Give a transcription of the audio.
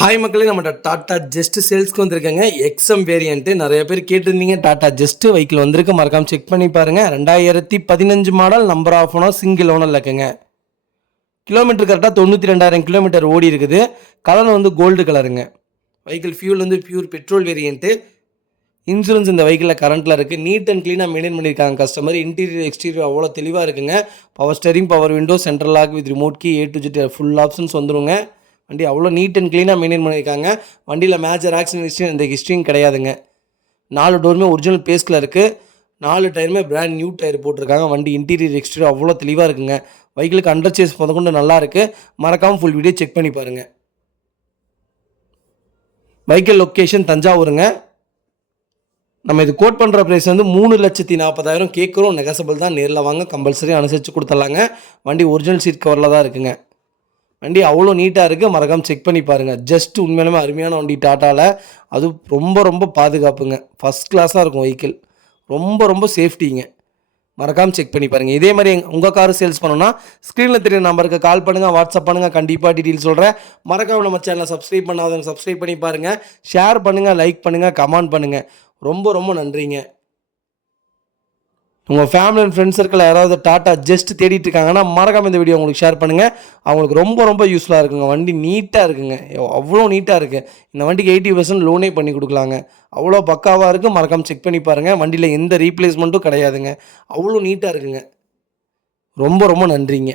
Hi மக்களே, நம்ம Tata just சேல்ஸ்க்கு வந்திருக்கேங்க. XM variant நிறைய பேர் கேட்டிருந்தீங்க. டாடா ஜஸ்ட் வெஹிக்கிள் வந்திருக்கு, மறக்காம செக் பண்ணி பாருங்க. 2015 model, number of owner, single owner இருக்குங்க. கிலோமீட்டர் கரெக்டாக 92,000 கிலோமீட்டர் ஓடி இருக்குது. கலர் வந்து கோல்டு கலருங்க. வெஹிக்கிள் ஃபியூல் வந்து பியூர் பெட்ரோல் வேரியன்ட்டு. இன்சூரன்ஸ் இந்த வெஹிக்கிளில் கரண்ட்டில் இருக்குது. நீட் அண்ட் க்ளீனாக மெயின்டைன் பண்ணியிருக்காங்க கஸ்டமர். இன்டீரியர் எக்ஸ்டீரியர் அவ்வளோ தெளிவாக இருக்குங்க. Power steering, power window, central lock with remote key, A to Z full options வந்துருங்க. வண்டி அவ்வளோ நீட் அண்ட் க்ளீனாக மெயின்டைன் பண்ணியிருக்காங்க. வண்டியில் மேஜர் ஆக்சிடென்ட் ஹிஸ்ட்ரி இந்த ஹிஸ்ட்ரியும் கிடையாதுங்க. 4 டோருமே ஒரிஜினல் பேஸ்கில் இருக்குது. 4 டயருமே பிராண்ட் நியூ டயர் போட்டிருக்காங்க. வண்டி இன்டீரியர் எக்ஸ்டீரியர் அவ்வளோ தெளிவாக இருக்குங்க. வெஹிக்கிளுக்கு அண்டர் சேஸ் முதற்கொண்டு நல்லா இருக்குது. மறக்காமல் ஃபுல் வீடியோ செக் பண்ணி பாருங்கள். வெஹிக்கிள் லொக்கேஷன் தஞ்சாவூருங்க. நம்ம இது கோட் பண்ணுற ப்ரைஸ் வந்து 3,40,000 கேட்குறோம். நெகசபிள் தான். நேரில் வாங்க, கம்பல்சரி அனுசரித்து கொடுத்துட்லாங்க. வண்டி ஒரிஜினல் சீட் கவரில் தான் இருக்குங்க. வண்டி அவ்வளோ நீட்டாக இருக்குது. மறக்காமல் செக் பண்ணி பாருங்கள். ஜஸ்ட் உண்மையிலுமே அருமையான வண்டி டாட்டாவில். அது ரொம்ப பாதுகாப்புங்க. ஃபஸ்ட் கிளாஸாக இருக்கும் வெஹிக்கிள். ரொம்ப சேஃப்டிங்க. மறக்காமல் செக் பண்ணி பாருங்கள். இதே மாதிரி உங்கள் கார் சேல்ஸ் பண்ணணும்னா ஸ்க்ரீனில் தெரியுற நம்பருக்கு கால் பண்ணுங்கள், வாட்ஸ்அப் பண்ணுங்கள். கண்டிப்பாக டீட்டெயில் சொல்கிறேன். மறக்காமல் நம்ம சேனலை சப்ஸ்கிரைப் பண்ணாதவங்க சப்ஸ்கிரைப் பண்ணி பாருங்கள். ஷேர் பண்ணுங்கள், லைக் பண்ணுங்கள், கமெண்ட் பண்ணுங்கள். ரொம்ப நன்றிங்க. உங்கள் ஃபேமிலி அண்ட் ஃப்ரெண்ட்ஸ் சர்க்கிள் யாராவது டாட்டா ஜஸ்ட் தேடிட்டு இருக்காங்கன்னா மறக்காமல் இந்த வீடியோ உங்களுக்கு ஷேர் பண்ணுங்கள். அவங்களுக்கு ரொம்ப யூஸ்ஃபுல்லாக இருக்குங்க. வண்டி நீட்டாக இருக்குங்க. அவ்வளோ நீட்டாக இருக்குது. இந்த வண்டிக்கு 80% லோனே பண்ணி கொடுக்கலாங்க. அவ்வளோ பக்காவாக இருக்குது. மறக்காமல் செக் பண்ணி பாருங்கள். வண்டியில் எந்த ரீப்ளேஸ்மெண்ட்டும் கிடையாதுங்க. அவ்வளோ நீட்டாக இருக்குங்க. ரொம்ப நன்றிங்க.